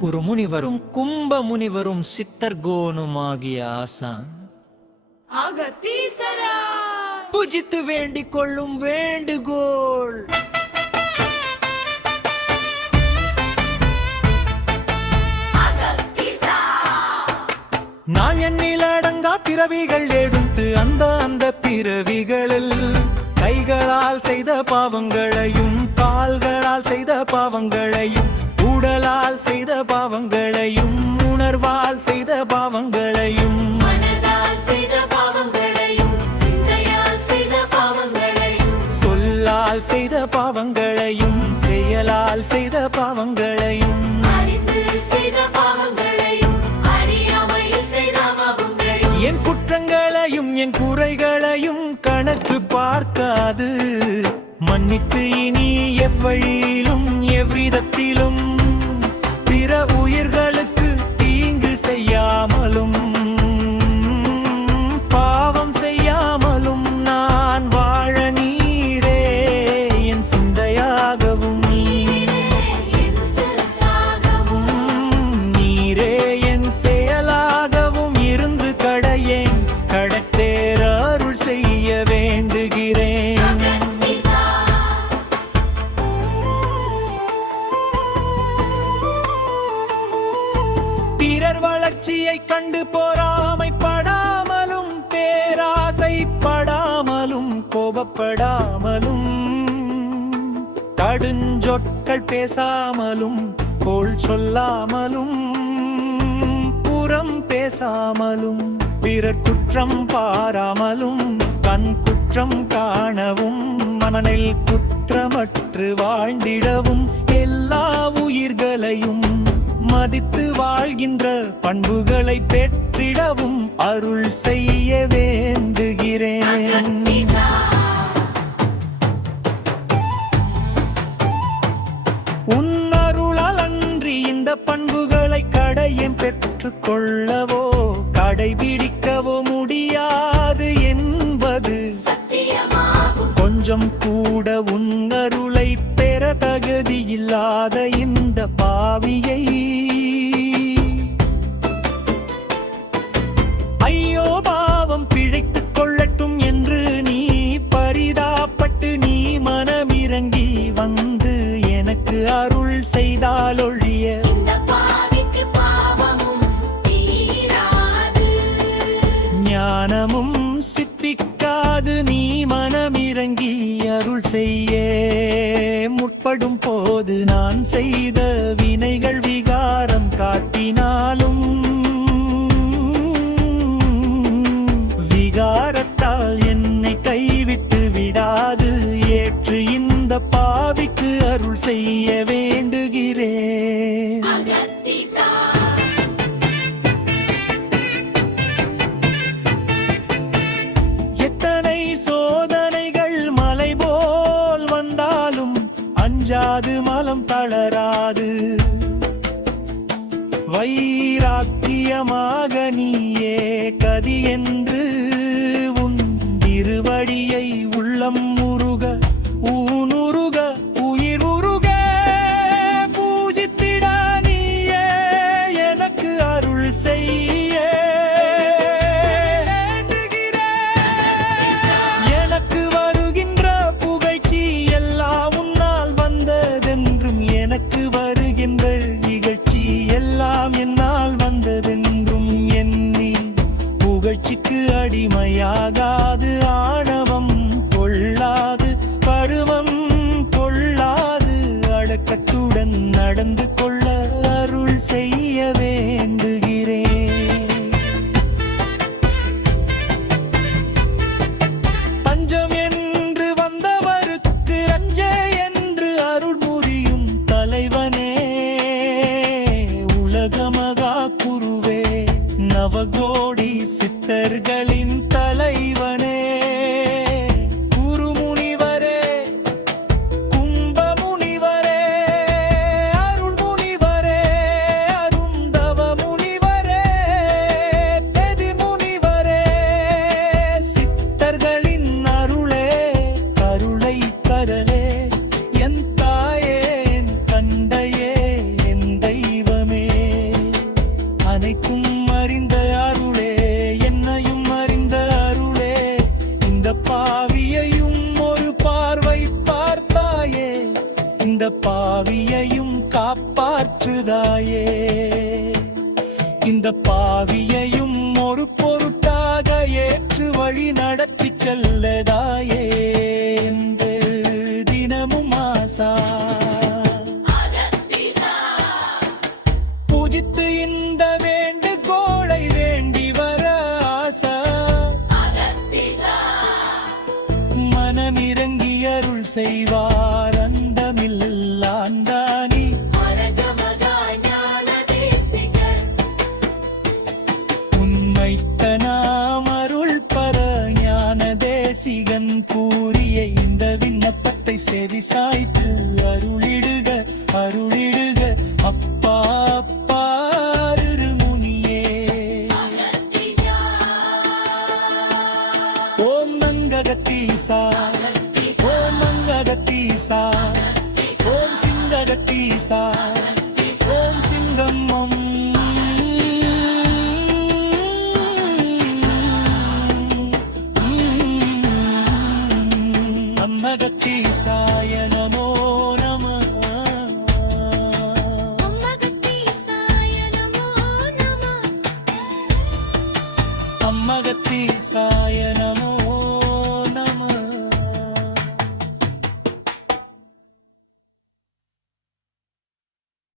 குருமுனிவரும் கும்ப முனிவரும் சித்தர்கோனுமாகிய ஆசான் அகத்தீசரா புஜித்து வேண்டிக் கொள்ளும் வேண்டுகோள். நான் எண்ணில் அடங்கா பிறவிகள் எடுத்து அந்த பிறவிகளில் கைகளால் செய்த பாவங்களையும் கால்களால் செய்த பாவங்களையும் உடலால் செய்த பாவங்களையும் உணர்வால் செய்த பாவங்களையும் சொல்லால் செய்த பாவங்களையும் செயலால் செய்த பாவங்களையும் என் குற்றங்களையும் என் குறைகளையும் கணக்கு பார்க்காது மன்னித்து இனி எவ்வழியிலும் எவ்விதத்திலும் பிற உயிர்களுக்கு தீங்கு செய்யாமலும் பாவம் செய்யாமலும் நான் வாழ நீரே என் சிந்தையாகவும் நீரே என் செயலாகவும் இருந்து கடையேன் கடத்தேற அருள் செய்ய வேண்டுகிறேன். பிறர் வளர்ச்சியை கண்டு பொறாமைப்படாமலும் பேராசைப்படாமலும் கோபப்படாமலும் கடுஞ்சொற்கள் பேசாமலும் கோள் சொல்லாமலும் புறம் பேசாமலும் பிறர் குற்றம் பாராமலும் தன் குற்றம் காணவும் மனனில் குற்றமற்று வாழ்ந்திடவும் எல்லா உயிர்களையும் மதித்து வாழ்கின்ற பண்புகளை பெற்றிடவும் அருள் செய்ய வேண்டுகிறேன். உன் அருளால் அன்றி இந்த பண்புகளை கடையம் பெற்றுக் கொள்ளவோ கடைபிடிக்கவோ முடியாது என்பது கொஞ்சம் கூட உன் அருளை பெற தகுதியில்லாத இந்த பாவியை ஐயோ பாவம் பிழைத்துக் கொள்ளட்டும் என்று நீ பரிதாப்பட்டு நீ மனமிறங்கி வந்து எனக்கு அருள் செய்தால் ஒழிய ஞானமும் சித்திக்காது. நீ மனமிறங்கி அருள் செய்ய முற்படும் போது நான் செய்த வினைகள் விகாரம் காட்டினாலும் விகாரத்தால் என்னை கைவிட்டு விடாது ஏற்று இந்த பாவிக்கு அருள் செய்ய வேண்டுகிறேன். எத்தனை சோதனைகள் மலை போல் வந்தாலும் அஞ்சாது மனம் தளராது வைராக்கியமாக நீயே கதி என்று உன் திருவடியை உள்ளம் உருக ஊனுருக உயிர் உருக பூஜித்திட நீயே எனக்கு அருள் செய்ய எனக்கு வருகின்ற புகழ்ச்சி எல்லாம் உன்னால் வந்ததென்றும் எனக்கு வருகின்ற இகழ்ச்சி எல்லாம் என்னால் வந்ததென்றும் எண்ணி புகழ்ச்சிக்கு அடிமையாகாது ஆணவம் கொள்ளாது பருவம் கொள்ளாது அடக்கத்துடன் நடந்து கொள்ள அருள் செய்ய வேண்டுகிறேன். பஞ்சம் என்று வந்தவருக்கு அஞ்ச என்று அருள் புரியும் தலைவனே உலகமகா குருவே நவகோடி சித்தர்களின் தலைவனே குருமுனிவரே கும்பமுனிவரே அருள்முனிவரே அருந்தவ முனிவரே காப்பாற்றுதாயே இந்த பாவியையும் ஒரு பொருட்டாக ஏற்று வழி நடத்தி செல்லதாயே இந்த தினமும் ஆசா பூஜித்து இந்த வேண்டுகோளை வேண்டி வர ஆசா மனமிறங்கி அருள் செய்வார் அந்தமில்லாந்தானி உண்மைத்தனாம் அருள் பர ஞான தேசிகன் கூறிய இந்த விண்ணப்பத்தை செவி சாய்த்து அருளிடுக அருளிடுக அப்பா அப்பா அருள்முனியே ஓம் நங்ககத்தீசா ஓம் மங்ககத்தீசா ஓம் சிங்ககத்தீசா ஓம் சிங்கம்மம் அம்மகத்தீசாய நமோ நமः அம்மகத்தீசாய நமோ